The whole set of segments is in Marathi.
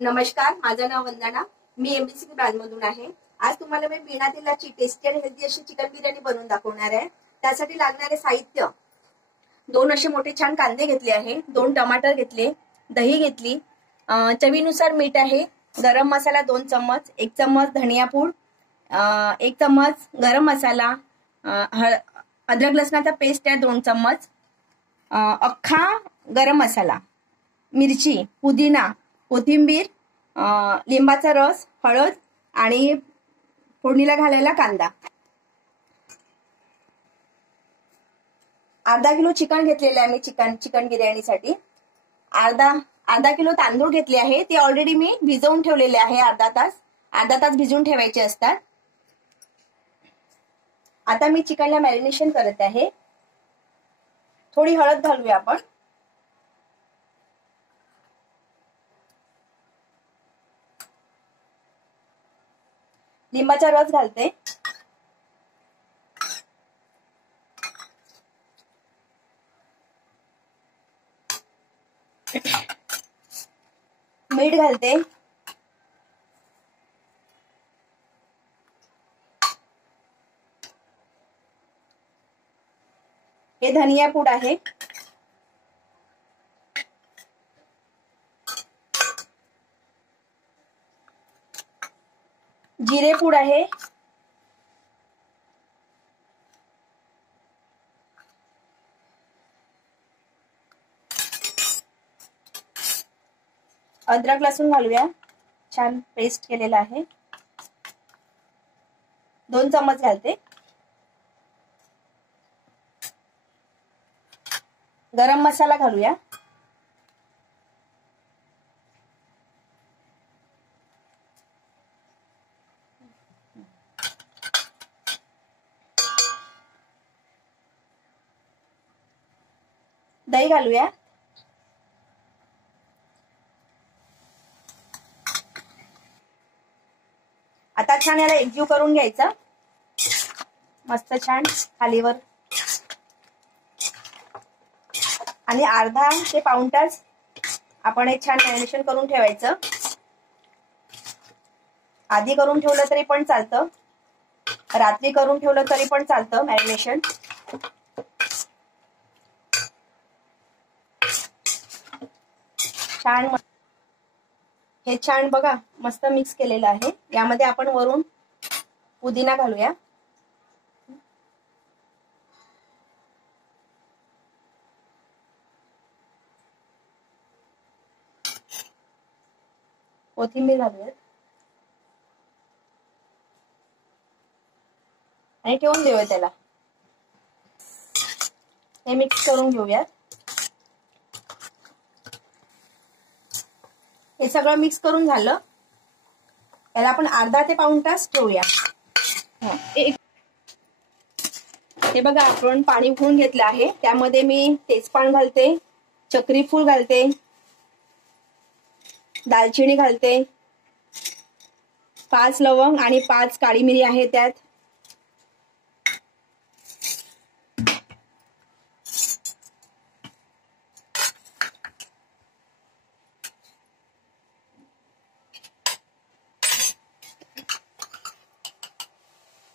नमस्कार, माझं नाव वंदना. मी एमबीसी ब्रांचमधून आहे. आज तुम्हाला मी बिना तेलाची टेस्टी आणि हेल्दी अशी चिकन बिर्याणी बनवून दाखवणार आहे. त्यासाठी लागणारे साहित्य: 2 असे मोठे छान कांदे घेतले आहे, 2 टमाटर घेतले, दही घेतली, चवीनुसार मीठ आहे, गरम मसाला 2 चम्मच, 1 चम्मच धनिया पूड, 1 चम्मच गरम मसाला, अद्रक लसणाचा पेस्ट आहे 2 चम्मच, अख्खा गरम मसाला, मिरची, पुदिना, कोथिंबीर, लिंबाचा रस, हळद आणि फोडणीला घालायला कांदा. अर्धा किलो चिकन घेतलेले आहे मी चिकन बिर्याणीसाठी. अर्धा किलो तांदूळ घेतले आहे. ते ऑलरेडी मी भिजवून ठेवलेले आहे. अर्धा तास भिजवून ठेवायचे असतात. आता मी चिकनला मॅरिनेशन करत आहे. थोडी हळद घालूया आपण. लिंबाचा रस घालते. मीठ घालते. हे धनिया पूड आहे. जिरे पूड आहे. अद्रक लसूण घालूया. छान पेस्ट केलेला आहे. 2 चम्मच घालते. गरम मसाला घालूया. दही घालूया. आता छान याला एकजीव करून घ्यायचा. मस्त छान खालीवर. आणि अर्धा ते पाऊण तास आपण एक छान मॅरिनेशन करून ठेवायचं. आधी करून ठेवलं तरी पण चालतं, रात्री करून ठेवलं तरी पण चालतं मॅरिनेशन. छान हे छान बघा मस्त मिक्स केलेलं आहे. यामध्ये आपण वरून पुदिना घालूया. कोथिंबीर घालूयात आणि ठेवून देऊया त्याला. हे मिक्स करून घेऊयात. हे सगळं मिक्स करून झालं. त्याला आपण अर्धा ते पाऊण तास ठेवूया. हे बघा आपण पाणी उकळून घेतलं आहे. त्यामध्ये मी तेजपान घालते, चक्री फूल घालते, दालचिनी घालते, 5 लवंग आणि 5 काळी मिरी आहे त्यात.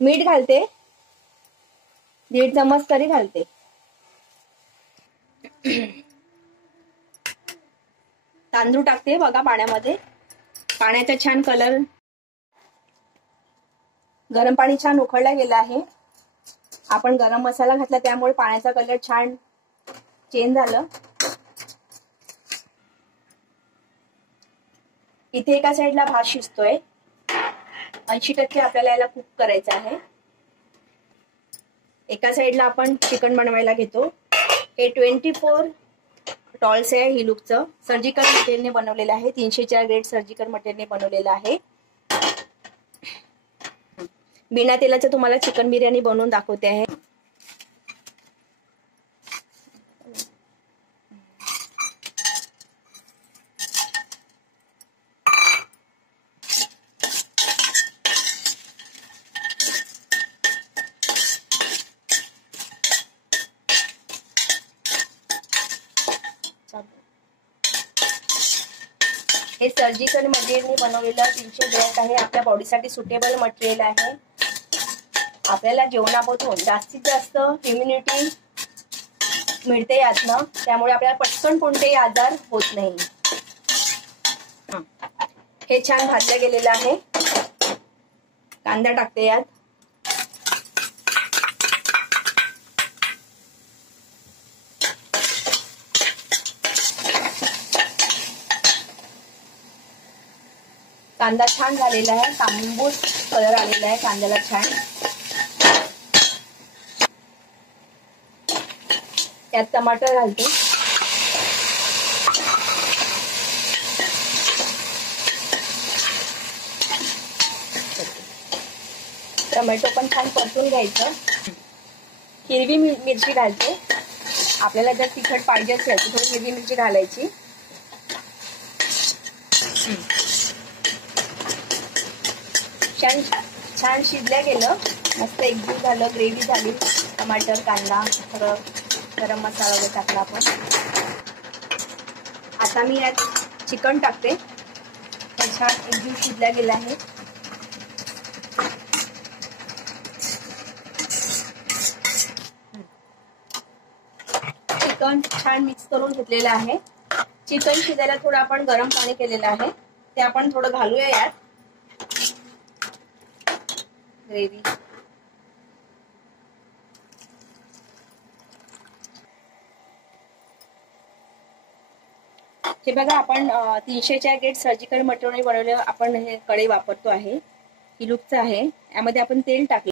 मीठ घालते. 1.5 चम्मच तरी घालते. तांदूळ टाकते बघा पाण्यामध्ये. पाण्याचा छान कलर. गरम पाणी छान उकळलं गेलं आहे. आपण गरम मसाला घातला त्यामुळे पाण्याचा कलर छान चेंज झालं. इथे एका साईडला भात शिजतोय. 80% आपल्याला याला कुक करायचं आहे. एका साईडला आपण चिकन बनवायला घेतो. हे 24 टॉल्स आहे हिलूकचं. सर्जिकल मटेरियलने बनवलेलं आहे. 304 ग्रेड सर्जिकल मटेरियलने बनवलेलं आहे. बिना तेलाचं तुम्हाला चिकन बिर्याणी बनवून दाखवते आहे. हे सर्जिकल मटेरियलने बनवलेलं 300 ग्रॅम आहे. आपल्या बॉडीसाठी सुटेबल मटेरियल आहे. आपल्याला जेवणामधून जास्तीत जास्त इम्युनिटी मिळते यातनं, त्यामुळे आपल्याला पटकन कोणतेही आजार होत नाही. हे छान भाजलं गेलेलं आहे. कांदा टाकते यात. कांदा छान झालेला आहे. तांबूस कलर आलेला आहे कांद्याला छान. त्यात टमाटर घालते. टोमॅटो पण छान परतून घ्यायचं. हिरवी मिरची घालते. आपल्याला जर तिखट पाहिजे असेल तर थोडी हिरवी मिरची घालायची. छान शिजल्या गेलं, मस्त एकजीव झालं, ग्रेव्ही झाली. टमाटर, कांदा, थोडं गरम मसाला वगैरे टाकला आपण. आता मी यात चिकन टाकते. छान एकजीव शिजल्या गेला आहे. चिकन छान मिक्स करून घेतलेलं आहे. चिकन शिजायला थोडं आपण गरम पाणी केलेलं आहे, ते आपण थोडं घालूया यात. ग्रेव्ही हे बघा, आपण 300च्या गेट सर्जिकल मटेरियल बनवलं. आपण हे कढई वापरतो आहे, हिलूकचं आहे. यामध्ये आपण तेल टाकलं.